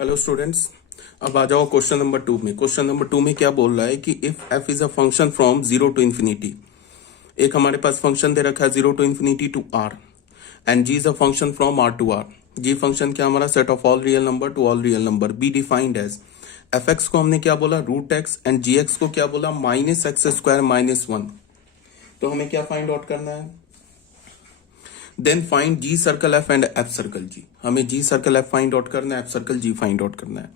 Hello students. अब आ जाओ question number 2 में। क्वेश्चन नंबर 2 में क्या बोल रहा है कि if f is a function from zero to infinity. एक हमारे पास फंक्शन दे रखा है zero to infinity to are and g is a function from R to R. G function क्या हमारा set of all real number to all real number be defined as f x को हमने क्या बोला root x and g x को क्या बोला minus x square minus one. तो हमें क्या फाइंड आउट करना है? Then find g circle f and f circle g. हमें g circle f find out करना है, f circle g find out करना है।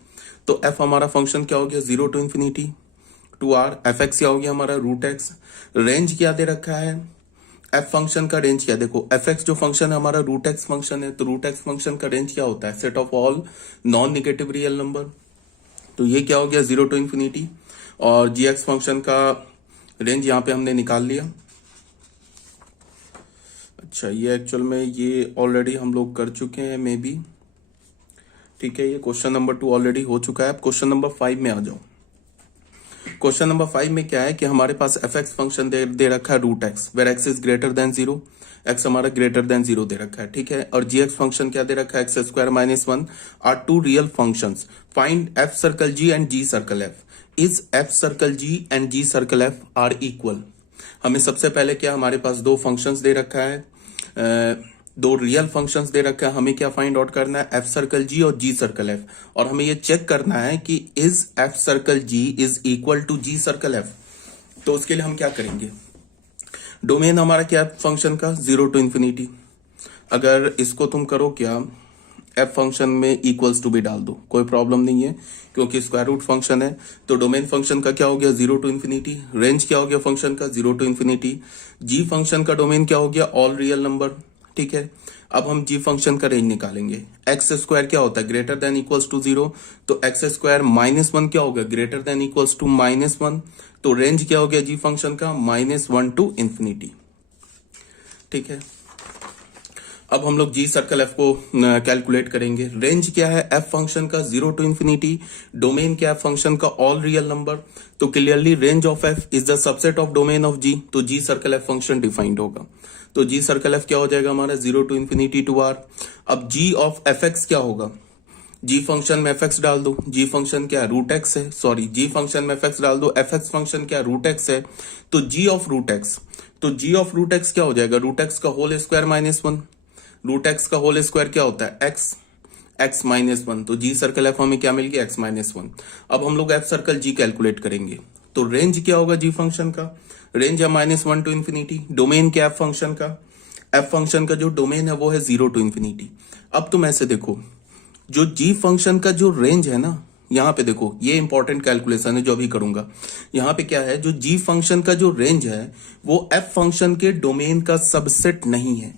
तो एफ हमारा फंक्शन क्या हो गया zero to infinity to R. F x क्या हो गया हमारा रूट एक्स। रेंज क्या दे रखा है? एफ फंक्शन का रेंज क्या? देखो एफ एक्स जो फंक्शन है हमारा रूट एक्स फंक्शन है, तो रूट एक्स फंक्शन का रेंज क्या होता है? Set of all non negative real number. तो ये क्या हो गया जीरो टू इन्फिनिटी। और जी एक्स फंक्शन का रेंज यहां पे हमने निकाल लिया। अच्छा, ये एक्चुअल में ये ऑलरेडी हम लोग कर चुके हैं मे बी। ठीक है, ये क्वेश्चन नंबर 2 ऑलरेडी हो चुका है। अब क्वेश्चन नंबर 5 में आ जाओ। क्वेश्चन नंबर 5 में क्या है कि हमारे पास एफ एक्स फंक्शन दे रखा है root x where x is greater than zero. X हमारा ग्रेटर देन जीरो दे रखा है, ठीक है। और जी एक्स फंक्शन क्या दे रखा है? X square minus one R to real function. Find f circle g and g circle f. Is f circle g and g circle f are equal. हमें सबसे पहले क्या हमारे पास दो फंक्शंस दे रखा है, दो रियल फंक्शंस दे रखा है। हमें क्या फाइंड आउट करना है? एफ सर्कल जी और जी सर्कल एफ। और हमें ये चेक करना है कि is f circle g is equal to g circle f. तो उसके लिए हम क्या करेंगे? डोमेन हमारा क्या है फंक्शन का? Zero to infinity. अगर इसको तुम करो क्या, एफ फंक्शन में इक्वल्स टू भी डाल दो, कोई प्रॉब्लम नहीं है क्योंकि स्क्वायर रूट फंक्शन है। तो डोमेन फंक्शन का क्या हो गया? Zero to infinity. रेंज क्या हो गया फंक्शन का? Zero to infinity. G function का डोमेन क्या हो गया? ऑल रियल नंबर, ठीक है। अब हम जी फंक्शन का रेंज निकालेंगे। एक्स स्क्वायर क्या होता है? Greater than equals to zero. तो एक्स स्क्वायर माइनस वन क्या होगा? Greater than equals to minus one. तो रेंज क्या हो गया जी फंक्शन का? माइनस वन टू इन्फिनिटी, ठीक है। अब हम लोग जी सर्कल एफ को कैलकुलेट करेंगे। रेंज क्या है एफ फंक्शन का? Zero to infinity. डोमेन क्या है फंक्शन का? All real number. तो clearly range of f is the subset of domain of g. तो g circle f function defined होगा। तो जी सर्कल एफ क्या हो जाएगा हमारा? Zero to infinity to R. अब जी ऑफ एफ एक्स क्या होगा? जी फंक्शन में एफ एक्स डाल दो। जी फंक्शन क्या है? रूट एक्स है। सॉरी, जी फंक्शन में एफ एक्स डाल दो। एफ एक्स फंक्शन क्या है? रूट एक्स है। तो जी ऑफ रूट एक्स, तो जी ऑफ रूट एक्स क्या हो जाएगा? रूट एक्स का whole square minus one. Root x का होल स्क्वायर क्या होता है? एक्स। X minus one. तो जी सर्कल एफ हमें क्या मिल गया? X minus one. अब हम लोग एफ सर्कल जी कैलकुलेट करेंगे। तो रेंज क्या होगा जी फंक्शन का? रेंज है minus one to infinity. Domain क्या एफ फंक्शन का? एफ फंक्शन का जो डोमेन है वो है जीरो टू इन्फिनिटी। अब तुम ऐसे देखो, जो जी फंक्शन का जो रेंज है ना, यहां पे देखो ये इंपॉर्टेंट कैलकुलेशन है जो अभी करूंगा। यहां पे क्या है, जो जी फंक्शन का जो रेंज है वो एफ फंक्शन के डोमेन का सबसेट नहीं है।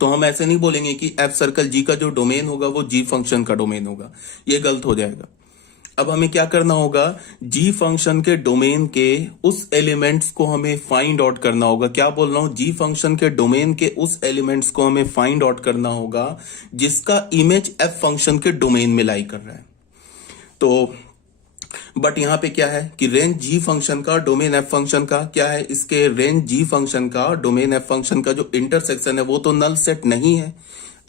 तो हम ऐसे नहीं बोलेंगे कि एफ सर्कल जी का जो डोमेन होगा वो जी फंक्शन का डोमेन होगा, ये गलत हो जाएगा। अब हमें क्या करना होगा? जी फंक्शन के डोमेन के उस एलिमेंट्स को हमें फाइंड आउट करना होगा। क्या बोल रहा हूं? जी फंक्शन के डोमेन के उस एलिमेंट्स को हमें फाइंड आउट करना होगा जिसका इमेज एफ फंक्शन के डोमेन में लाई कर रहा है। तो बट यहां पे क्या है कि रेंज जी फंक्शन का डोमेन एफ फंक्शन का क्या है? इसके रेंज जी फंक्शन का डोमेन एफ फंक्शन का जो इंटरसेक्शन है वो तो नल सेट नहीं है।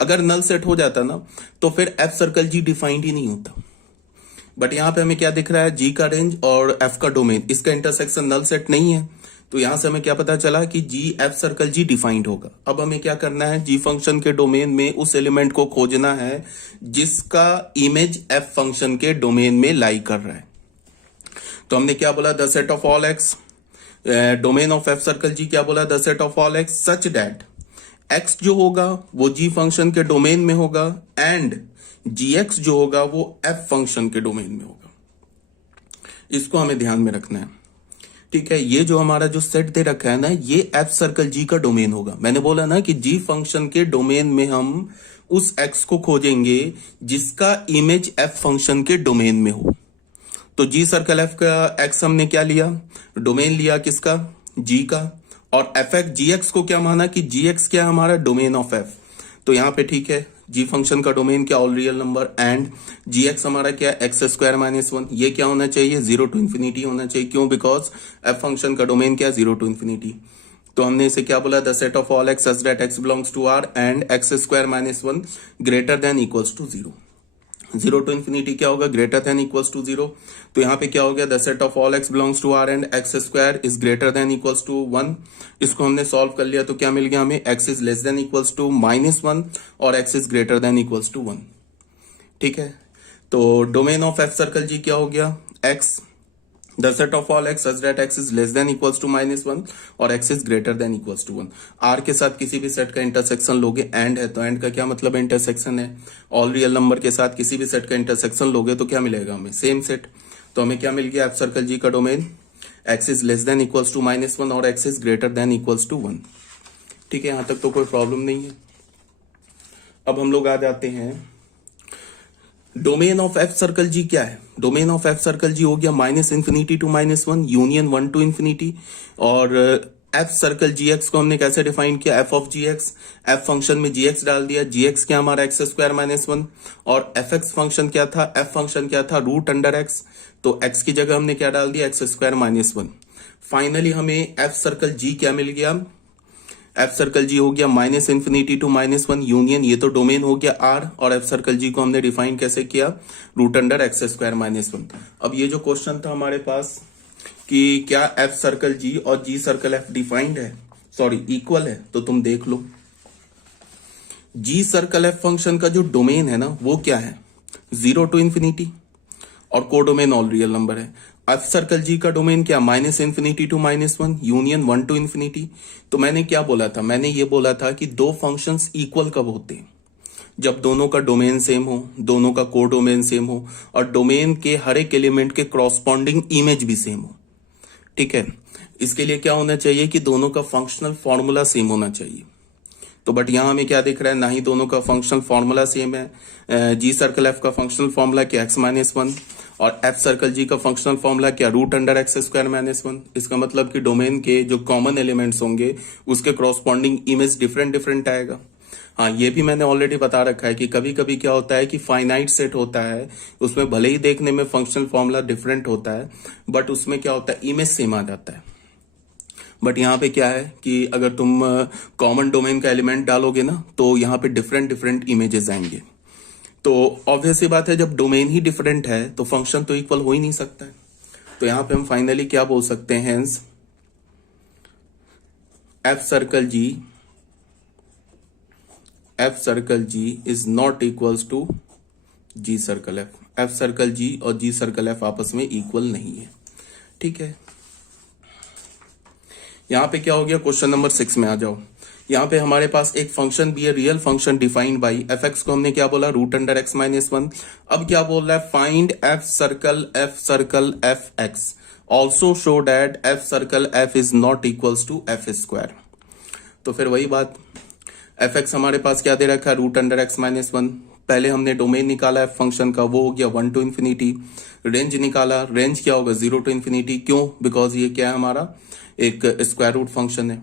अगर नल सेट हो जाता ना तो फिर एफ सर्कल जी डिफाइंड ही नहीं होता। बट यहां पे हमें क्या दिख रहा है? जी का रेंज और एफ का डोमेन, इसका इंटरसेक्शन नल सेट नहीं है। तो यहां से हमें क्या पता चला कि जी एफ सर्कल जी डिफाइंड होगा। अब हमें क्या करना है? जी फंक्शन के डोमेन में उस एलिमेंट को खोजना है जिसका इमेज एफ फंक्शन के डोमेन में लाई कर रहा है। तो हमने क्या बोला? The set of all x, domain of f circle g क्या बोला? The set of all x such that x जो होगा वो जी फंक्शन के डोमेन में होगा एंड जी एक्स जो होगा वो एफ फंक्शन के डोमेन में होगा। इसको हमें ध्यान में रखना है, ठीक है। ये जो हमारा जो सेट दे रखा है ना, ये एफ सर्कल जी का डोमेन होगा। मैंने बोला ना कि जी फंक्शन के डोमेन में हम उस एक्स को खोजेंगे जिसका इमेज एफ फंक्शन के डोमेन में हो। तो जी सर्कल एफ का एक्स हमने क्या लिया? डोमेन लिया किसका? जी का। और एफ एक्स जी एक्स को क्या माना कि जी एक्स क्या हमारा? Domain of f. तो यहां पे ठीक है, जी फंक्शन का डोमेन क्या? All real number. And g x हमारा क्या? X square minus one. ये क्या होना चाहिए? जीरो टू इन्फिनिटी होना चाहिए। क्यों? बिकॉज एफ फंक्शन का डोमेन क्या? Zero to infinity. तो हमने इसे क्या बोला? The set of all x such that x belongs to are and x square minus one greater than equals to zero. Zero to infinity क्या होगा, greater than equals to zero. तो यहाँ पे क्या हो गया, the set of all x belongs to are and x square is greater than equals to one. इसको हमने सॉल्व कर लिया तो क्या मिल गया हमें, x is less than equals to -1 और x is greater than equals to 1। ठीक है, तो domain of f circle g क्या हो गया, x, the set of all x such that x is less than equals to -1 और x is greater than equals to 1। R के साथ किसी भी सेट का इंटरसेक्शन लोगे, एंड है तो एंड का क्या मतलब है, इंटरसेक्शन है। ऑल रियल नंबर के साथ किसी भी सेट का इंटरसेक्शन लोगे तो क्या मिलेगा हमें, सेम सेट। तो हमें क्या मिल गया, एफ सर्कल जी का domain x is less than equals to -1 और x is greater than equals to 1। ठीक है, यहां तक तो कोई प्रॉब्लम नहीं है। अब हम लोग आ जाते हैं, domain of f circle g क्या है, domain of f circle g हो गया -∞ टू -1 यूनियन 1 टू इन्फिनिटी। और एफ सर्कल जी एक्स को हमने कैसे डिफाइन किया, f of g x, f function में जी एक्स डाल दिया, जी एक्स क्या हमारा एक्स स्क्वायर -1 और एफ एक्स फंक्शन क्या था, एफ फंक्शन क्या था, √अंडर एक्स। तो एक्स की जगह हमने क्या डाल दिया, एक्स स्क्वायर -1। फाइनली हमें एफ सर्कल जी क्या मिल गया, एफ सर्कल जी हो गया -∞ टू -1 यूनियन, ये तो डोमेन हो गया आर, और एफ सर्कल जी को हमने डिफाइन कैसे किया, √एक्स स्क्वायर -1। अब ये जो क्वेश्चन था हमारे पास कि क्या एफ सर्कल जी और जी सर्कल एफ डिफाइंड है, सॉरी इक्वल है, तो तुम देख लो जी सर्कल एफ फंक्शन का जो डोमेन है ना वो क्या है, 0 टू इन्फिनिटी और कोडोमेन ऑल रियल नंबर है। एफ सर्कल जी का डोमेन क्या, -∞ टू -1 यूनियन 1 टू इन्फिनिटी। तो मैंने क्या बोला था, मैंने ये बोला था कि दो फंक्शंस इक्वल कब होते हैं, जब दोनों का डोमेन सेम हो, दोनों का कोडोमेन सेम हो और डोमेन के हर एक एलिमेंट के क्रॉसपॉन्डिंग इमेज भी सेम हो। ठीक है, इसके लिए क्या होना चाहिए कि दोनों का फंक्शनल फॉर्मूला सेम होना चाहिए। तो बट यहां हमें क्या दिख रहा है, ना ही दोनों का फंक्शनल फॉर्मूला सेम है। जी सर्कल एफ का फंक्शनल फॉर्मूला क्या, एक्स -1 और एफ सर्कल जी का फंक्शनल फॉर्मूला क्या, √एक्स स्क्वायर -1। इसका मतलब कि डोमेन के जो कॉमन एलिमेंट्स होंगे उसके क्रॉसपॉन्डिंग इमेज डिफरेंट डिफरेंट आएगा। हाँ, ये भी मैंने ऑलरेडी बता रखा है कि कभी कभी क्या होता है कि फाइनाइट सेट होता है, उसमें भले ही देखने में फंक्शनल फॉर्मूला डिफरेंट होता है बट उसमें क्या होता है, इमेज सेम आ जाता है। बट यहाँ पे क्या है कि अगर तुम कॉमन डोमेन का एलिमेंट डालोगे ना तो यहाँ पे डिफरेंट डिफरेंट इमेजेस आएंगे। तो ऑब्वियस सी बात है, जब डोमेन ही डिफरेंट है तो फंक्शन तो इक्वल हो ही नहीं सकता है। तो यहाँ पे हम फाइनली क्या बोल सकते हैं, f circle g is not equals to g circle f. F circle g और जी सर्कल एफ आपस में इक्वल नहीं है। ठीक है, यहां पे क्या हो गया, क्वेश्चन नंबर 6 में आ जाओ। यहां पे हमारे पास एक फंक्शन भी है, real function defined by F x को हमने क्या बोला, √एक्स -1। अब क्या बोल रहा है, find f circle f x also show that f circle f is not equals to f square. तो फिर वही बात, एफ एक्स हमारे पास क्या दे रखा है, √एक्स -1। पहले हमने डोमेन निकाला है फंक्शन का, वो हो गया 1 टू इन्फिनिटी। रेंज निकाला, रेंज क्या होगा, 0 टू इन्फिनिटी। क्यों, बिकॉज ये क्या है हमारा एक स्क्वायर रूट फंक्शन है।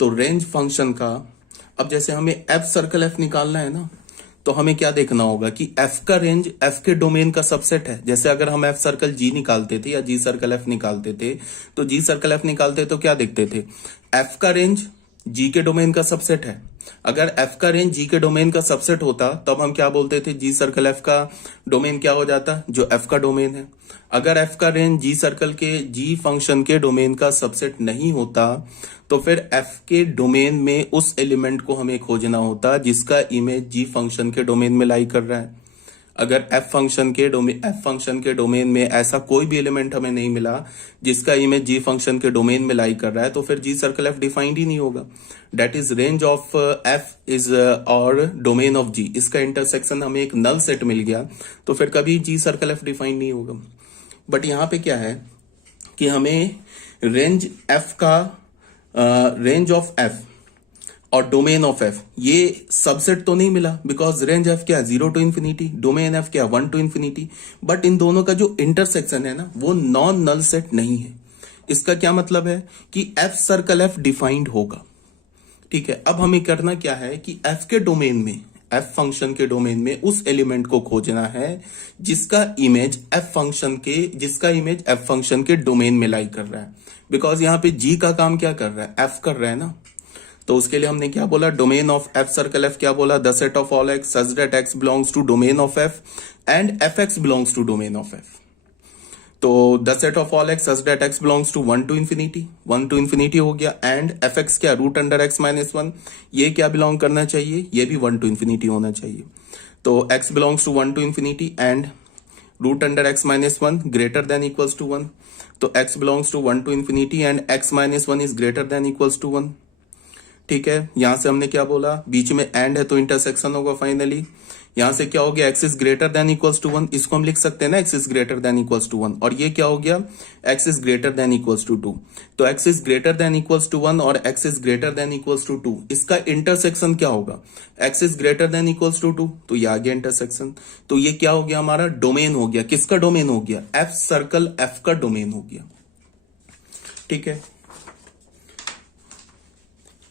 तो रेंज फंक्शन का, अब जैसे हमें एफ सर्कल एफ निकालना है ना, तो हमें क्या देखना होगा कि एफ का रेंज एफ के डोमेन का सबसेट है। जैसे अगर हम एफ सर्कल जी निकालते थे या जी सर्कल एफ निकालते थे, तो जी सर्कल एफ निकालते तो क्या देखते थे, एफ का रेंज जी के डोमेन का सबसेट है। अगर एफ का रेंज जी के डोमेन का सबसेट होता तब हम क्या बोलते थे, जी सर्कल एफ का डोमेन क्या हो जाता, जो एफ का डोमेन है। अगर एफ का रेंज जी सर्कल के जी फंक्शन के डोमेन का सबसेट नहीं होता तो फिर एफ के डोमेन में उस एलिमेंट को हमें खोजना होता जिसका इमेज जी फंक्शन के डोमेन में लाई कर रहा है। अगर एफ फंक्शन के डोमेन में ऐसा कोई भी एलिमेंट हमें नहीं मिला जिसका इमेज जी फंक्शन के डोमेन में लाई कर रहा है, तो फिर जी सर्कल एफ डिफाइंड ही नहीं होगा। That is range of f is और डोमेन ऑफ जी, इसका इंटरसेक्शन हमें एक नल सेट मिल गया तो फिर कभी जी सर्कल एफ डिफाइंड नहीं होगा। बट यहां पे क्या है कि हमें रेंज एफ का रेंज ऑफ एफ और डोमेन ऑफ एफ ये सबसेट तो नहीं मिला, बिकॉज रेंज एफ क्या, 0 टू इन्फिनिटी, डोमेन एफ क्या, 1 टू इन्फिनिटी। बट इन दोनों का जो इंटरसेक्शन है ना वो नॉन नल सेट नहीं है। इसका क्या मतलब है कि एफ सर्कल एफ डिफाइंड होगा। ठीक है, अब हमें करना क्या है कि एफ के डोमेन में, एफ फंक्शन के डोमेन में उस एलिमेंट को खोजना है जिसका इमेज एफ फंक्शन के डोमेन में लाई कर रहा है। बिकॉज यहां पे जी का काम क्या कर रहा है, एफ कर रहा है ना। तो तो उसके लिए हमने क्या बोला, domain of f circle f क्या बोला, the set of all x such that x belongs to domain of f and f x belongs to domain of f. तो the set of all x such that x belongs to 1 to infinity हो गया, and f x क्या, root under x minus 1, ये क्या belong करना चाहिए, ये भी 1 to infinity होना चाहिए। तो x belongs to 1 to infinity and root under x minus 1 greater than equals to 1। तो x belongs to 1 to infinity and x minus 1 is greater than equals to 1। ठीक है, यहां से हमने क्या बोला, बीच में एंड है तो इंटरसेक्शन होगा फाइनली। यहां से क्या हो गया, x is greater than equals to 1, इसको हम लिख सकते हैं ना x is greater than equals to 1, और ये क्या हो गया, x is greater than equals to 2। तो x is greater than equals to 1 और x is greater than equals to 2, इसका इंटरसेक्शन क्या होगा, x is greater than equals to 2, तो ये आ गया इंटरसेक्शन। तो ये क्या हो गया, हमारा डोमेन हो गया, किसका डोमेन हो गया, f सर्कल f का डोमेन हो गया। ठीक है,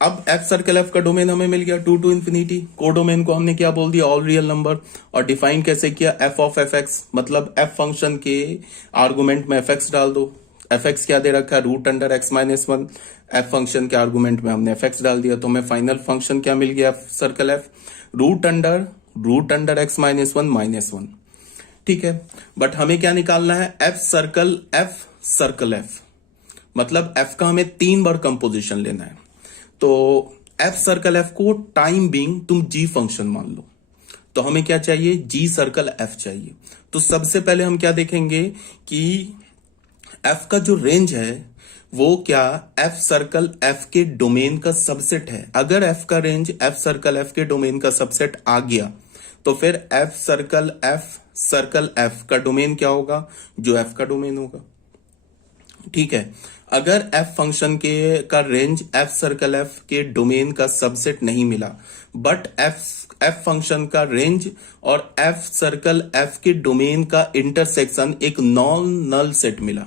अब एफ सर्कल एफ का डोमेन हमें मिल गया 2 to infinity। कोडोमेन को हमने क्या बोल दिया, ऑल रियल नंबर, और डिफाइन कैसे किया, एफ ऑफ एफ एक्स, मतलब एफ फंक्शन के आर्गुमेंट में एफ एक्स डाल दो। एफ एक्स क्या दे रखा है, root under x minus 1, f function के आर्गुमेंट में हमने एफ एक्स डाल दिया, तो हमें फाइनल फंक्शन क्या मिल गया, f circle f, root under x minus 1 ठीक है, बट हमें क्या निकालना है, एफ सर्कल एफ, मतलब एफ का हमें 3 बार कंपोजिशन लेना है। तो एफ सर्कल एफ को टाइम बीइंग तुम जी फंक्शन मान लो, तो हमें क्या चाहिए, जी सर्कल एफ चाहिए। तो सबसे पहले हम क्या देखेंगे कि एफ का जो रेंज है वो क्या एफ सर्कल एफ के डोमेन का सबसेट है। अगर एफ का रेंज एफ सर्कल एफ के डोमेन का सबसेट आ गया तो फिर एफ सर्कल एफ का डोमेन क्या होगा, जो एफ का डोमेन होगा। ठीक है, अगर एफ फंक्शन के का रेंज एफ सर्कल एफ के डोमेन का सबसेट नहीं मिला, बट एफ फंक्शन का रेंज और एफ सर्कल एफ के डोमेन का इंटरसेक्शन एक नॉन नल सेट मिला,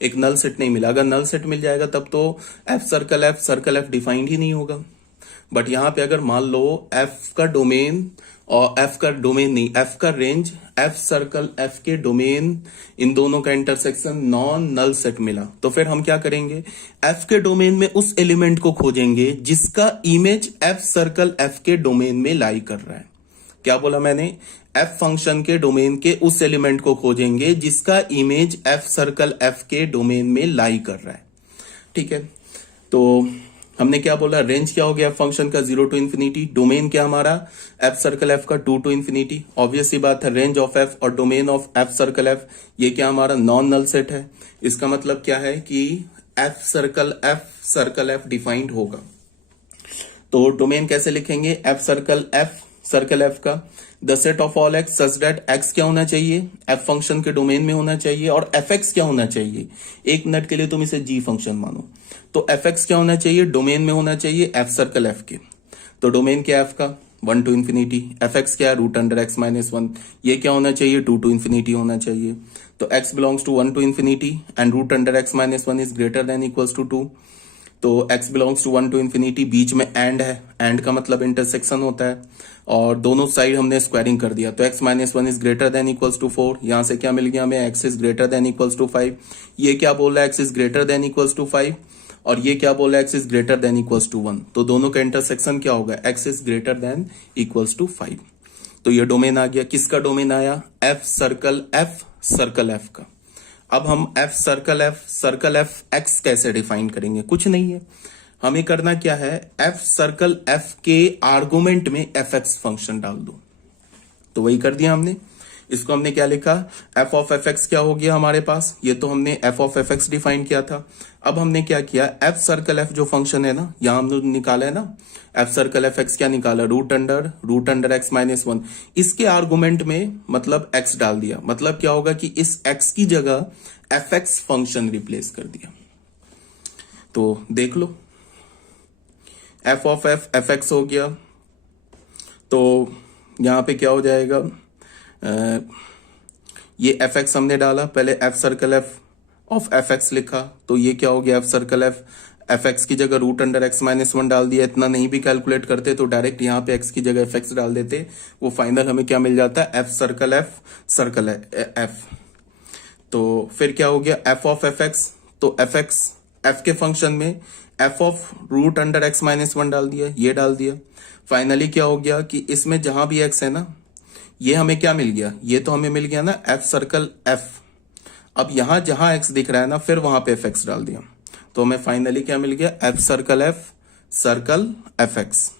एक नल सेट नहीं मिला। अगर नल सेट मिल जाएगा तब तो एफ सर्कल एफ डिफाइंड ही नहीं होगा। बट यहां पे अगर मान लो एफ का डोमेन और एफ का डोमेन नहीं, एफ का रेंज एफ सर्कल एफ के डोमेन, इन दोनों का इंटरसेक्शन नॉन नल सेट मिला, तो फिर हम क्या करेंगे, एफ के डोमेन में उस एलिमेंट को खोजेंगे जिसका इमेज एफ सर्कल एफ के डोमेन में लाई कर रहा है। क्या बोला मैंने, एफ फंक्शन के डोमेन के उस एलिमेंट को खोजेंगे जिसका इमेज एफ सर्कल एफ के डोमेन में लाई कर रहा है। ठीक है, तो हमने क्या बोला, रेंज क्या हो गया फंक्शन का 0 to infinity, डोमेन क्या हमारा एफ सर्कल एफ का 2 to infinity। ऑब्वियस सी बात है, रेंज ऑफ एफ और domain of f circle F ये क्या हमारा नॉन नल सेट है। इसका मतलब क्या है कि एफ सर्कल एफ डिफाइंड होगा। तो डोमेन कैसे लिखेंगे, एफ सर्कल एफ का the set of all x such that x क्या होना चाहिए, एफ फंक्शन के डोमेन में होना चाहिए, और एफ एक्स क्या होना चाहिए, एक मिनट के लिए तुम इसे जी फंक्शन मानो, तो एफ एक्स क्या होना चाहिए, डोमेन में होना चाहिए एफ सर्कल एफ के। तो डोमेन क्या एफ का 1 to infinity, एफ एक्स क्या है रूट अंडर एक्स माइनस 1, ये क्या होना चाहिए 2 to infinity होना चाहिए। तो x belongs to 1 to infinity and root under x minus 1 is greater than equals to 2। तो x belongs to 1 to infinity, बीच में एंड है, एंड का मतलब इंटरसेक्शन होता है, और दोनों साइड हमने स्क्वायरिंग कर दिया, तो x minus 1 is greater than equals to 4। यहां से क्या मिल गया हमें, x is greater than equals to 5। ये क्या बोल रहा है, x is greater than equals to 5, और ये क्या बोल रहा है, x is greater than equals to 1। तो दोनों का इंटरसेक्शन क्या होगा, x is greater than equals to 5। तो ये डोमेन आ गया, किसका डोमेन आया, एफ सर्कल एफ का। अब हम एफ सर्कल एफ एक्स कैसे डिफाइन करेंगे, कुछ नहीं है, हमें करना क्या है, एफ सर्कल एफ के आर्गुमेंट में एफ एक्स फंक्शन डाल दो। तो वही कर दिया हमने। इसको हमने क्या लिखा, एफ ऑफ एफ एक्स क्या हो गया हमारे पास, ये तो हमने F of f x define किया था। अब हमने क्या किया, एफ सर्कल एफ जो फंक्शन है ना, यहां हमने निकाला है ना, एफ सर्कल एफ एक्स क्या निकाला, रूट अंडर एक्स माइनस 1, इसके आर्गुमेंट में मतलब एक्स डाल दिया। मतलब क्या होगा कि इस एक्स की जगह एफ एक्स फंक्शन रिप्लेस कर दिया। तो देख लो, एफ ऑफ एफ एक्स हो गया, तो यहां पे क्या हो जाएगा, ये एफ एक्स हमने डाला, पहले F circle F of f x लिखा, तो ये क्या हो गया, एफ सर्कल एफ एक्स की जगह रूट अंडर एक्स माइनस 1 डाल दिया। इतना नहीं भी कैलकुलेट करते तो डायरेक्ट यहाँ पे एक्स की जगह एफ एक्स डाल देते, वो फाइनल हमें क्या मिल जाता है, एफ सर्कल एफ। तो फिर क्या हो गया, एफ ऑफ एफ एक्स, तो एफ एक्स एफ के फंक्शन में f of root under x minus one डाल दिया, ये डाल दिया। फाइनली क्या हो गया कि इसमें जहां भी एक्स है ना, ये हमें क्या मिल गया, ये तो हमें मिल गया ना एफ सर्कल एफ। अब यहां जहां एक्स दिख रहा है ना, फिर वहां पे एफ एक्स डाल दिया, तो हमें फाइनली क्या मिल गया, एफ सर्कल एफ एक्स।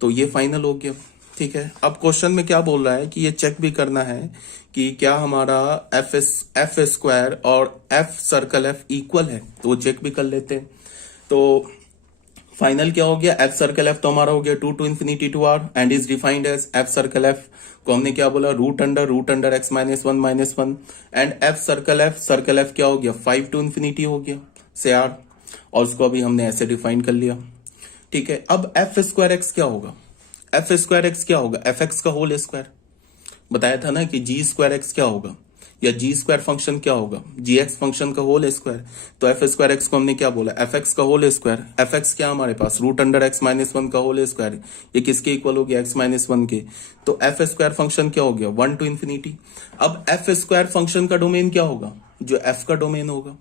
तो ये फाइनल हो गया। ठीक है, अब क्वेश्चन में क्या बोल रहा है कि ये चेक भी करना है कि क्या हमारा एफ स्क्वायर और एफ सर्कल एफ इक्वल है, तो वो चेक भी कर लेते हैं। तो फाइनल क्या हो गया, एफ सर्कल एफ तो हमारा हो गया 2 to infinity to r and is defined as f circle f को हमने क्या बोला, root under x minus one and f circle f क्या हो गया 5 to infinity हो गया से r, और उसको अभी हमने ऐसे डिफाइन कर लिया। ठीक है, अब एफ स्क्वायर एक्स क्या होगा, एफ स्क्वायर एक्स क्या होगा, एफ एक्स का होल स्क्वायर। बताया था ना कि जी स्क्वायर एक्स क्या होगा, या जी स्क्वायर फंक्शन क्या होगा, जी एक्स फंक्शन का होल स्क्वायर। तो एफ स्क्वायर एक्स को हमने क्या बोला, एफ एक्स का होल स्क्वायर। एफ एक्स क्या हमारे पास, root under x minus one का होल स्क्वायर, ये किसके इक्वल हो गया, एक्स माइनस वन के। तो एफ स्क्वायर फंक्शन क्या हो गया 1 to infinity। अब एफ स्क्वायर फंक्शन का डोमेन क्या होगा, जो एफ का डोमेन होगा।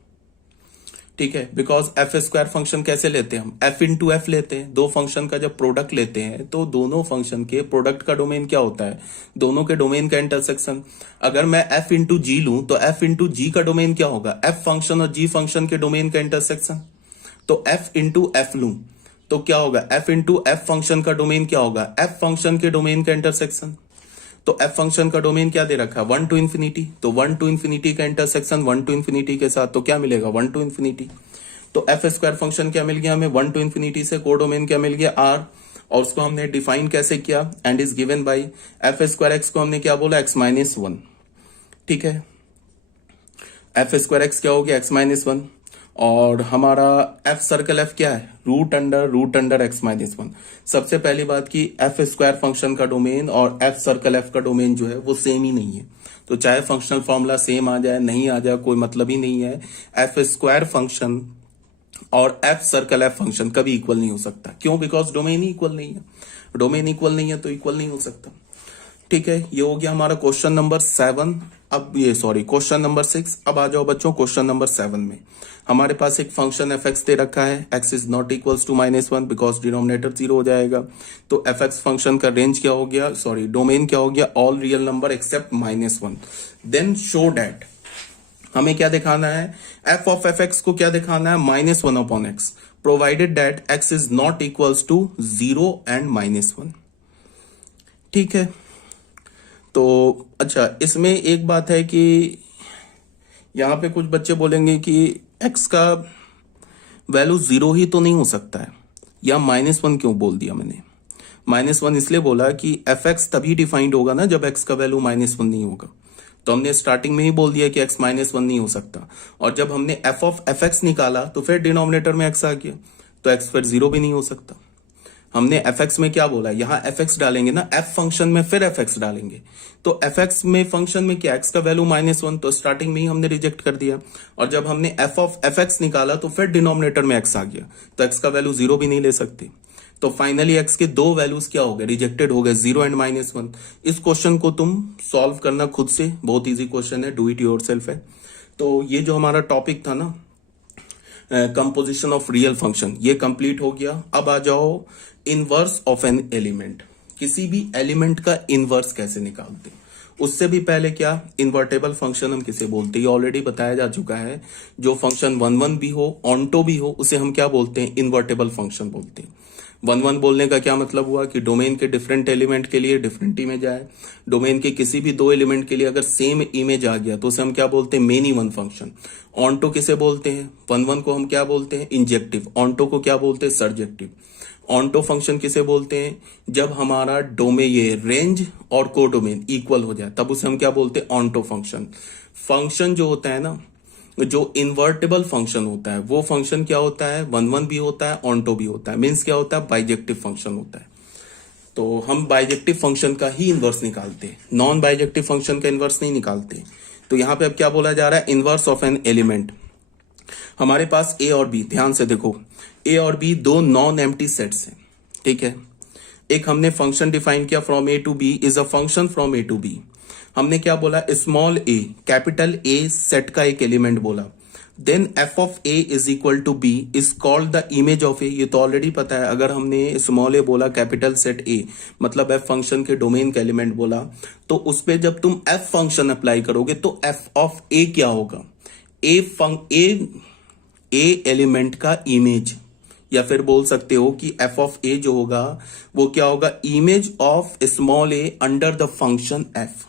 ठीक है, बिकॉज एफ स्क्वायर फंक्शन कैसे लेते हैं हम, एफ इंटू एफ लेते हैं। दो फंक्शन का जब प्रोडक्ट लेते हैं तो दोनों फंक्शन के प्रोडक्ट का डोमेन क्या होता है, दोनों के डोमेन का इंटरसेक्शन। अगर मैं एफ इंटू जी लूं तो एफ इंटू जी का डोमेन क्या होगा, एफ फंक्शन और जी फंक्शन के डोमेन का इंटरसेक्शन। तो एफ इंटू एफ लूं तो क्या होगा, एफ इंटू एफ फंक्शन का डोमेन क्या होगा, एफ फंक्शन के डोमेन का इंटरसेक्शन। तो एफ फंक्शन का डोमेन क्या दे रखा है 1 to infinity, तो 1 to infinity का इंटरसेक्शन 1 to infinity के साथ, तो क्या मिलेगा 1 to infinity। तो एफ स्क्वायर फंक्शन क्या मिल गया हमें 1 to infinity से, कोडोमेन क्या मिल गया r, और उसको हमने डिफाइन कैसे किया, and is given by F square x को हमने क्या बोला एक्स माइनस वन। ठीक है, एफ स्क्वायर एक्स क्या हो गया एक्स माइनस वन, और हमारा एफ सर्कल एफ क्या है root under x minus one. सबसे पहली बात की एफ स्क्वायर फंक्शन का डोमेन और एफ सर्कल एफ का डोमेन जो है वो सेम ही नहीं है, तो चाहे फंक्शनल फॉर्मूला सेम आ जाए नहीं आ जाए कोई मतलब ही नहीं है। एफ स्क्वायर फंक्शन और एफ सर्कल एफ फंक्शन कभी इक्वल नहीं हो सकता, क्यों, बिकॉज डोमेन ही इक्वल नहीं है, डोमेन इक्वल नहीं है तो इक्वल नहीं हो सकता। ठीक है, ये हो गया हमारा क्वेश्चन नंबर 7। अब ये क्वेश्चन नंबर 6। अब आ जाओ बच्चों क्वेश्चन नंबर 7 में। हमारे पास एक फंक्शन एफ एक्स दे रखा है, x is not equals to -1 because denominator 0 हो जाएगा। तो एफ एक्स फंक्शन का रेंज क्या हो गया, डोमेन क्या हो गया, all real number except -1। Then show that, हमें क्या दिखाना है, एफ ऑफ एफ एक्स को क्या दिखाना है -1 upon x, provided that x is not equals to 0 and -1। ठीक है, तो अच्छा इसमें एक बात है कि यहां पे कुछ बच्चे बोलेंगे कि x का वैल्यू 0 ही तो नहीं हो सकता है, या -1 क्यों बोल दिया मैंने। -1 इसलिए बोला कि एफ एक्स तभी डिफाइंड होगा ना जब x का वैल्यू -1 नहीं होगा। तो हमने स्टार्टिंग में ही बोल दिया कि x -1 नहीं हो सकता, और जब हमने f ऑफ एफ एक्स निकाला तो फिर डिनोमिनेटर में x आ गया, तो x फिर 0 भी नहीं हो सकता। हमने एफ एक्स में क्या बोला, यहां एफ एक्स डालेंगे ना एफ फंक्शन में, फिर एफ एक्स डालेंगे, तो एफ एक्स में फंक्शन में क्या एक्स का वैल्यू -1, तो स्टार्टिंग में ही हमने रिजेक्ट कर दिया। और जब हमने एफ ऑफ एफ एक्स निकाला तो फिर डिनोमिनेटर में एक्स आ गया, तो एक्स का वैल्यू 0 भी नहीं ले सकते। तो फाइनली एक्स के दो वैल्यूज क्या हो गए, रिजेक्टेड हो गए, 0 एंड -1। इस क्वेश्चन को तुम सॉल्व करना खुद से, बहुत ईजी क्वेश्चन है, डू इट योरसेल्फ है। तो ये जो हमारा टॉपिक था ना कंपोजिशन ऑफ रियल फंक्शन, ये कंप्लीट हो गया। अब आ जाओ इनवर्स ऑफ एन एलिमेंट, किसी भी एलिमेंट का इनवर्स कैसे निकालते हैं। उससे भी पहले क्या, इन्वर्टेबल फंक्शन हम किसे बोलते हैं, ये ऑलरेडी बताया जा चुका है। जो फंक्शन 1 भी हो, ऑन्टो भी हो, उसे हम क्या बोलते हैं, इन्वर्टेबल फंक्शन बोलते हैं। 1 बोलने का क्या मतलब हुआ कि डोमेन के डिफरेंट एलिमेंट के लिए डिफरेंट इमेज आए। डोमेन के किसी भी दो एलिमेंट के लिए अगर सेम इमेज आ गया तो उसे हम क्या बोलते हैं, मेनी वन फंक्शन। ऑन्टो किसे बोलते हैं, 1 को हम क्या बोलते हैं, इंजेक्टिव। ऑन्टो को क्या बोलते हैं, सर्जेक्टिव। ऑन्टो फंक्शन किसे बोलते हैं, जब हमारा ये रेंज और कोडोमेन इक्वल हो जाए तब उसे हम क्या बोलते हैं, ऑन्टो फंक्शन। फंक्शन जो होता है ना, जो इन्वर्टेबल फंक्शन होता है वो फंक्शन क्या होता है, 1 भी होता है, ऑन्टो भी होता है, मीन्स क्या होता है, बाइजेक्टिव फंक्शन होता है। तो हम बाइजेक्टिव फंक्शन का ही इनवर्स निकालते हैं, नॉन बाइजेक्टिव फंक्शन का इनवर्स नहीं निकालते। तो यहां पे अब क्या बोला जा रहा है, इनवर्स ऑफ एन एलिमेंट। हमारे पास ए और बी, ध्यान से देखो, ए और बी दो नॉन एम्प्टी सेट्स हैं। ठीक है, एक हमने फंक्शन डिफाइन किया from A to B is a function from A to B. हमने क्या बोला, small a capital A set का एक एलिमेंट बोला। Then f of a is equal to B is called the image of a. ये तो already पता है, अगर हमने स्मॉल ए बोला कैपिटल सेट ए मतलब एफ फंक्शन के डोमेन का एलिमेंट बोला, तो उस पे जब तुम एफ फंक्शन अप्लाई करोगे तो एफ ऑफ ए क्या होगा, ए एलिमेंट का इमेज, या फिर बोल सकते हो कि एफ ऑफ ए जो होगा वो क्या होगा, image of small A under the function F.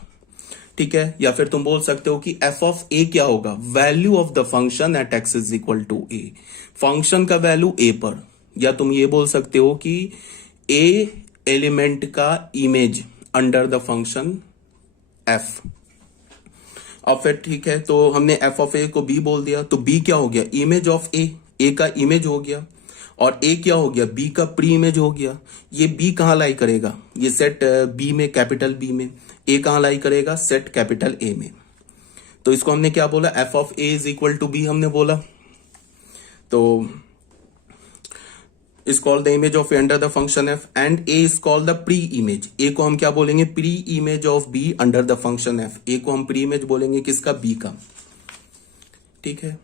ठीक है, या फिर तुम बोल सकते हो कि एफ ऑफ ए क्या होगा, value of the function at x is equal to a, function का वैल्यू ए पर, या तुम ये बोल सकते हो कि ए एलिमेंट का image under the function f. अब फिर ठीक है, तो हमने एफ ऑफ ए को बी बोल दिया, तो बी क्या हो गया, इमेज ऑफ ए का इमेज हो गया, और ए क्या हो गया, बी का प्री इमेज हो गया। ये बी कहां लाई करेगा, ये सेट बी में, कैपिटल बी में, ए कहां लाई करेगा, सेट कैपिटल ए में। तो इसको हमने क्या बोला, f of a is equal to B हमने बोला। तो is called the image of a under the function f and a is called the pre image. A को हम क्या बोलेंगे, pre image of b under the function f. A को हम pre image बोलेंगे किसका, बी का। ठीक है,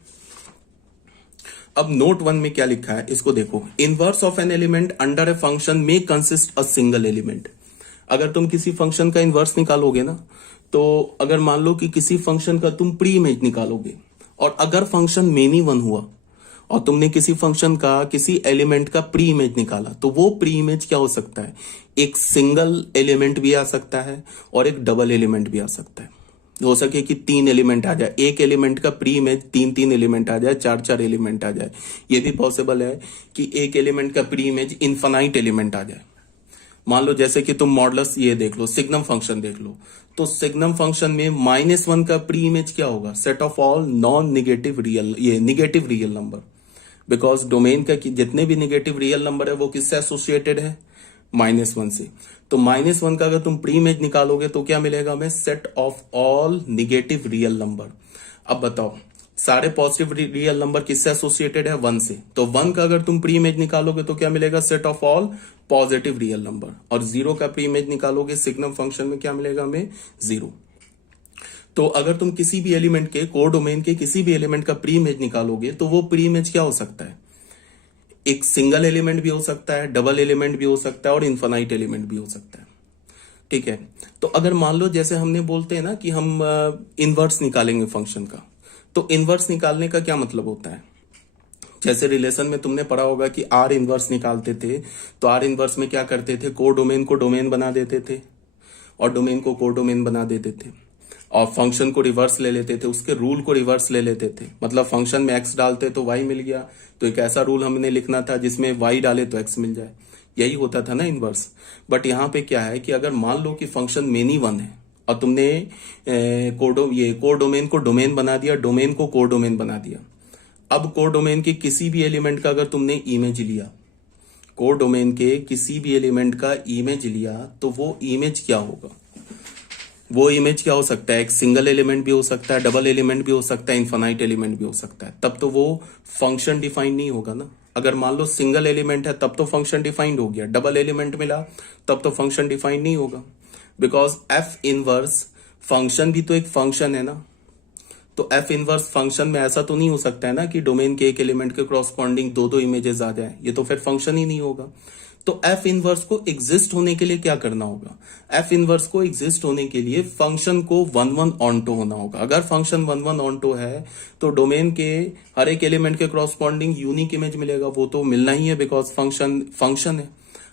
अब नोट 1 में क्या लिखा है इसको देखो, inverse of an element under a function में कंसिस्ट अ सिंगल एलिमेंट। अगर तुम किसी फंक्शन का इनवर्स निकालोगे ना, तो अगर मान लो कि किसी फंक्शन का तुम प्री इमेज निकालोगे, और अगर फंक्शन मेनी वन हुआ और तुमने किसी फंक्शन का किसी एलिमेंट का प्री इमेज निकाला, तो वो प्री इमेज क्या हो सकता है, एक सिंगल एलिमेंट भी आ सकता है और एक डबल एलिमेंट भी आ सकता है। हो सके कि 3 एलिमेंट आ जाए, एक एलिमेंट का प्री इमेज 3 एलिमेंट आ जाए, 4 एलिमेंट आ जाए। ये भी पॉसिबल है कि एक एलिमेंट का प्री इमेज इनफाइनाइट एलिमेंट आ जाए। मान लो जैसे कि तुम मॉडुलस ये देख लो, सिग्नम फंक्शन देख लो, तो सिग्नम फंक्शन में -1 का प्री इमेज क्या होगा, set of all non negative real, ये negative real number, because domain का जितने भी निगेटिव रियल नंबर है वो किससे एसोसिएटेड है, -1 से। तो -1 का अगर तुम प्री इमेज निकालोगे तो क्या मिलेगा हमें, set of all negative real number. अब बताओ सारे पॉजिटिव रियल नंबर किससे एसोसिएटेड है, 1 से, तो 1 का अगर तुम प्री इमेज निकालोगे तो क्या मिलेगा, set of all positive real number. और 0 का प्री इमेज निकालोगे सिग्नम फंक्शन में क्या मिलेगा हमें, 0। तो अगर तुम किसी भी एलिमेंट के कोर डोमेन के किसी भी एलिमेंट का प्री इमेज निकालोगे तो वो प्री इमेज क्या हो सकता है, एक सिंगल एलिमेंट भी हो सकता है, डबल एलिमेंट भी हो सकता है, और इनफाइनाइट एलिमेंट भी हो सकता है। ठीक है, तो अगर मान लो जैसे हमने बोलते हैं ना कि हम इनवर्स निकालेंगे फंक्शन का, तो इनवर्स निकालने का क्या मतलब होता है, जैसे रिलेशन में तुमने पढ़ा होगा कि आर इनवर्स निकालते थे, तो आर इनवर्स में क्या करते थे, कोर डोमेन को डोमेन बना देते थे और डोमेन को कोर डोमेन बना देते थे, और फंक्शन को रिवर्स ले लेते थे, उसके रूल को रिवर्स ले लेते थे। मतलब फंक्शन में एक्स डालते तो वाई मिल गया, तो एक ऐसा रूल हमने लिखना था जिसमें वाई डाले तो एक्स मिल जाए, यही होता था ना इनवर्स। बट यहाँ पे क्या है कि अगर मान लो कि फंक्शन मेनी वन है और तुमने कोर डोमेन को डोमेन बना दिया, डोमेन को कोर डोमेन बना दिया। अब कोर डोमेन के किसी भी एलिमेंट का अगर तुमने इमेज लिया, कोर डोमेन के किसी भी एलिमेंट का इमेज लिया, तो वो इमेज क्या होगा, वो इमेज क्या हो सकता है, एक सिंगल एलिमेंट भी हो सकता है, डबल एलिमेंट भी हो सकता है, इनफाइनाइट एलिमेंट भी हो सकता है। तब तो वो फंक्शन डिफाइंड नहीं होगा ना। अगर मान लो सिंगल एलिमेंट है तब तो फंक्शन डिफाइंड हो गया, डबल एलिमेंट मिला तब तो फंक्शन डिफाइंड नहीं होगा, बिकॉज एफ इनवर्स फंक्शन भी तो एक फंक्शन है ना। तो एफ इनवर्स फंक्शन में ऐसा तो नहीं हो सकता है ना कि डोमेन के एक एलिमेंट के क्रॉसपॉन्डिंग दो इमेजेस आ जाए, ये तो फिर फंक्शन ही नहीं होगा। तो एफ इनवर्स को एग्जिस्ट होने के लिए क्या करना होगा, एफ इनवर्स को एग्जिस्ट होने के लिए फंक्शन को 1-1 ऑनटो होना होगा। अगर फंक्शन 1-1 ऑनटो है तो डोमेन के हर एक एलिमेंट के क्रॉसपॉन्डिंग यूनिक इमेज मिलेगा, वो तो मिलना ही है बिकॉज फंक्शन है।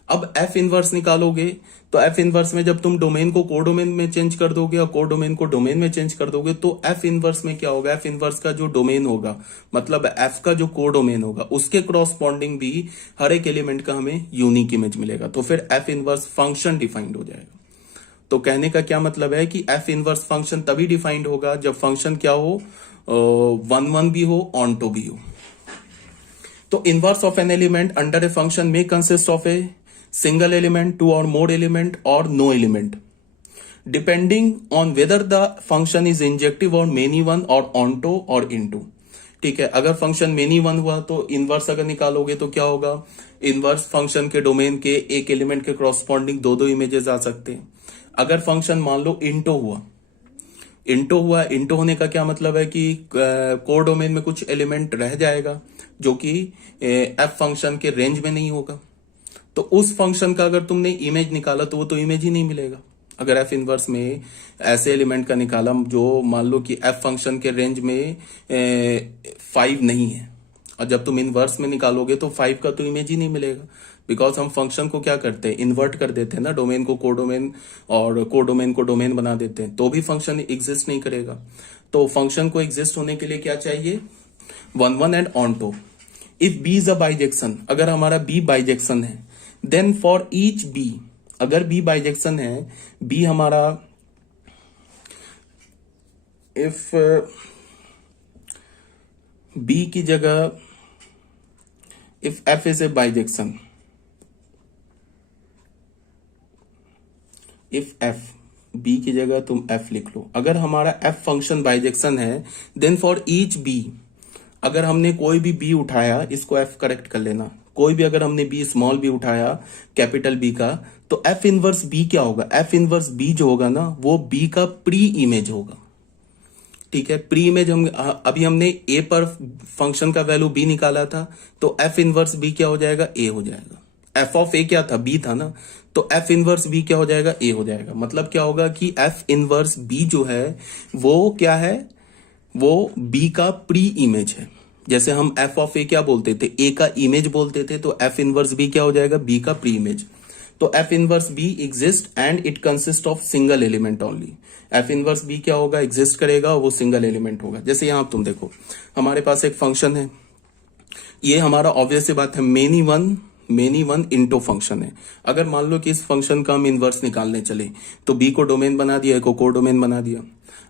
अब एफ इनवर्स निकालोगे तो एफ इनवर्स में जब तुम डोमेन को कोर डोमेन में चेंज कर दोगे और कोर डोमेन को डोमेन में चेंज कर दोगे, तो एफ इनवर्स में क्या होगा, एफ इनवर्स का जो डोमेन होगा, मतलब एफ का जो कोर डोमेन होगा, उसके क्रॉसपॉन्डिंग भी हर एक एलिमेंट का हमें यूनिक इमेज मिलेगा। तो फिर एफ इनवर्स फंक्शन डिफाइंड हो जाएगा। तो कहने का क्या मतलब है कि एफ इनवर्स फंक्शन तभी डिफाइंड होगा जब फंक्शन क्या हो, 1-1 भी हो, ऑनटो भी हो। तो inverse of an element under a function में consist of a single element, 2 or more element, or no element, depending on whether the function is injective or many one or onto or into। ठीक है, अगर function many one हुआ तो inverse अगर निकालोगे तो क्या होगा, इनवर्स फंक्शन के डोमेन के एक एलिमेंट के क्रॉसपॉन्डिंग दो इमेजेस आ सकते हैं। अगर फंक्शन मान लो इंटो हुआ इंटो हुआ, इंटो होने का क्या मतलब है कि कोर डोमेन में कुछ एलिमेंट रह जाएगा जो कि एफ फंक्शन के रेंज में नहीं होगा। तो उस फंक्शन का अगर तुमने इमेज निकाला तो वो तो इमेज ही नहीं मिलेगा। अगर एफ इनवर्स में ऐसे एलिमेंट का निकाला जो मान लो कि एफ फंक्शन के रेंज में 5 नहीं है, और जब तुम इनवर्स में निकालोगे तो 5 का तो इमेज ही नहीं मिलेगा, बिकॉज हम फंक्शन को क्या करते हैं, इन्वर्ट कर देते हैं ना, डोमेन को कोडोमेन और कोडोमेन को डोमेन बना देते हैं, तो भी फंक्शन एग्जिस्ट नहीं करेगा। तो फंक्शन को एग्जिस्ट होने के लिए क्या चाहिए, 1 1 and onto. If b is a bijection, अगर हमारा बी बाइजेक्शन है, देन फॉर ईच बी, अगर बी बाइजेक्शन है, बी हमारा इफ बी की जगह if f is a bijection, if f, b की जगह तुम एफ लिख लो, अगर हमारा एफ फंक्शन बाइजेक्शन है, देन फॉर ईच बी, अगर हमने कोई भी बी उठाया, इसको एफ करेक्ट कर लेना, कोई भी अगर हमने बी स्मॉल बी उठाया कैपिटल बी का, तो एफ इनवर्स बी क्या होगा, एफ इनवर्स बी जो होगा ना वो बी का प्री इमेज होगा। ठीक है, प्री इमेज हम अभी हमने ए पर फंक्शन का वैल्यू बी निकाला था, तो एफ इनवर्स बी क्या हो जाएगा, ए हो जाएगा। एफ ऑफ ए क्या था, बी था ना, तो एफ इनवर्स बी क्या हो जाएगा, ए हो जाएगा। मतलब क्या होगा कि एफ इनवर्स बी जो है वो क्या है, वो बी का प्री इमेज है। जैसे हम एफ ऑफ ए क्या बोलते थे, ए का इमेज बोलते थे, तो एफ इनवर्स बी क्या हो जाएगा, बी का प्री इमेज। तो f inverse b exist and it consist of single element only. F inverse b क्या होगा, एग्जिस्ट करेगा, वो सिंगल एलिमेंट होगा। जैसे यहां तुम देखो, हमारे पास एक फंक्शन है, ये हमारा ऑब्वियस सी बात है मेनी वन इंटो फंक्शन है। अगर मान लो कि इस फंक्शन का हम इनवर्स निकालने चले, तो बी को डोमेन बना दिया, ए को को डोमेन बना दिया।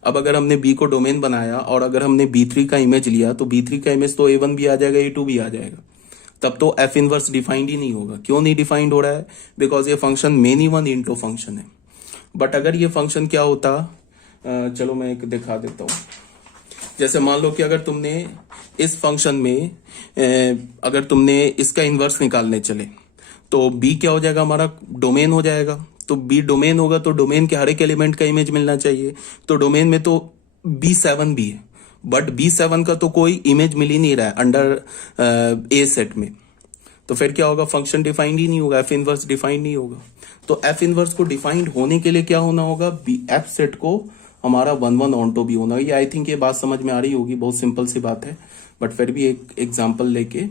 अब अगर हमने बी को डोमेन बनाया और अगर हमने B3 का इमेज लिया, तो B3 का इमेज तो A1 भी आ जाएगा, A2 भी आ जाएगा, तब तो एफ इनवर्स डिफाइंड ही नहीं होगा। क्यों नहीं डिफाइंड हो रहा है, बिकॉज ये function many one into function है। बट अगर ये फंक्शन क्या होता, चलो मैं एक दिखा देता हूं। जैसे मान लो कि अगर तुमने इस फंक्शन में अगर तुमने इसका इनवर्स निकालने चले, तो बी क्या हो जाएगा, हमारा डोमेन हो जाएगा। तो बी डोमेन होगा तो डोमेन के हर एक एलिमेंट का इमेज मिलना चाहिए। तो डोमेन में तो B7 भी है, बट B7 का तो कोई इमेज मिल ही नहीं रहा है अंडर ए सेट में। तो फिर क्या होगा, फंक्शन डिफाइंड ही नहीं होगा, एफ इनवर्स डिफाइंड नहीं होगा। तो एफ इनवर्स को डिफाइंड होने के लिए क्या होना होगा, बी एफ सेट को हमारा 1 1 ऑन टू भी होना। ये आई थिंक ये बात समझ में आ रही होगी, बहुत सिंपल सी बात है। बट फिर भी एक एग्जांपल लेके,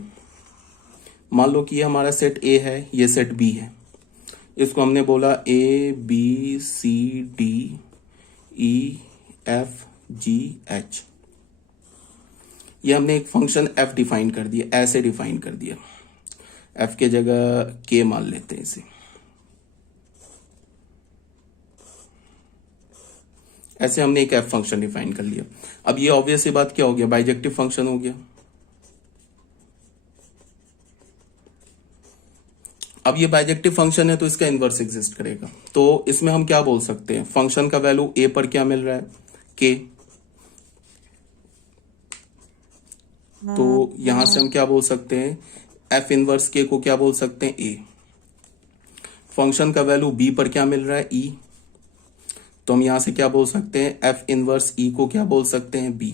मान लो कि ये हमारा सेट ए है, ये सेट बी है, इसको हमने बोला ABCDEF GH। ये हमने एक फंक्शन f डिफाइन कर दिया, ऐसे डिफाइन कर दिया, f के जगह k मान लेते हैं इसे। ऐसे हमने एक f फंक्शन डिफाइन कर लिया। अब ये ऑब्वियस सी बात क्या हो गया, बाइजेक्टिव फंक्शन हो गया। अब ये बाइजेक्टिव फंक्शन है तो इसका इनवर्स एग्जिस्ट करेगा। तो इसमें हम क्या बोल सकते हैं, फंक्शन का वैल्यू a पर क्या मिल रहा है, k। तो यहां से हम क्या बोल सकते हैं, f इनवर्स k को क्या बोल सकते हैं, a। फंक्शन का वैल्यू b पर क्या मिल रहा है, e। तो हम यहां से क्या बोल सकते हैं, f इनवर्स e को क्या बोल सकते हैं, b।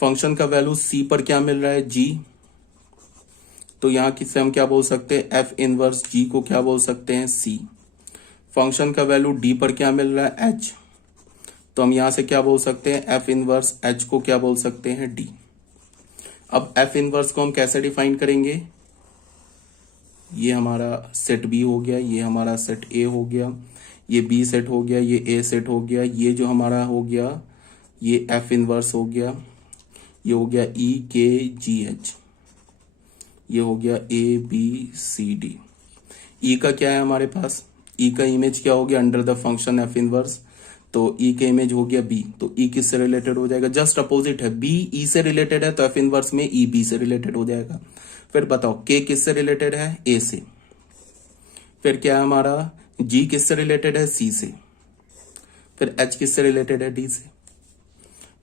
फंक्शन का वैल्यू c पर क्या मिल रहा है, g। तो यहां किससे हम क्या बोल सकते हैं, f इनवर्स g को क्या बोल सकते हैं, c। फंक्शन का वैल्यू d पर क्या मिल रहा है, h। तो हम यहां से क्या बोल सकते हैं, f इनवर्स h को क्या बोल सकते हैं, d। अब f इनवर्स को हम कैसे डिफाइन करेंगे, ये हमारा सेट b हो गया, ये हमारा सेट a हो गया, ये b सेट हो गया, ये a सेट हो गया, ये जो हमारा हो गया ये f इनवर्स हो गया, ये हो गया e k g h, ये हो गया ABCD। ई का क्या है हमारे पास, ई का इमेज क्या हो गया under the function F inverse, तो ई का इमेज हो गया बी। तो ई किससे रिलेटेड हो जाएगा, जस्ट अपोजिट है, बी ई से रिलेटेड है तो एफ इनवर्स में ई बी से रिलेटेड हो जाएगा। फिर बताओ के किससे रिलेटेड है, ए से। फिर क्या है हमारा, जी किससे रिलेटेड है, सी से। फिर एच किससे रिलेटेड है, डी से।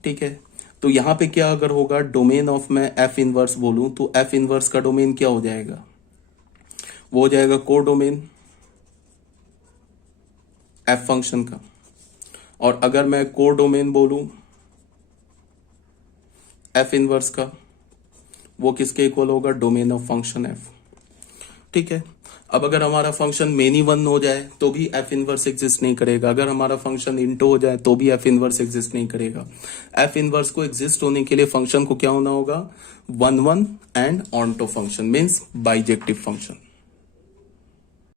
ठीक है, तो यहां पे क्या अगर होगा, डोमेन ऑफ मैं एफ इनवर्स बोलूं तो एफ इनवर्स का डोमेन क्या हो जाएगा, वो हो जाएगा को डोमेन एफ फंक्शन का। और अगर मैं कोडोमेन बोलूं एफ इनवर्स का, वो किसके इक्वल होगा, डोमेन ऑफ फंक्शन एफ। ठीक है, अब अगर हमारा फंक्शन मेनी वन हो जाए तो भी एफ इनवर्स एग्जिस्ट नहीं करेगा, अगर हमारा फंक्शन इंटो हो जाए तो भी एफ इनवर्स एग्जिस्ट नहीं करेगा। एफ इनवर्स को एग्जिस्ट होने के लिए फंक्शन को क्या होना होगा, one one and onto function means bijective function.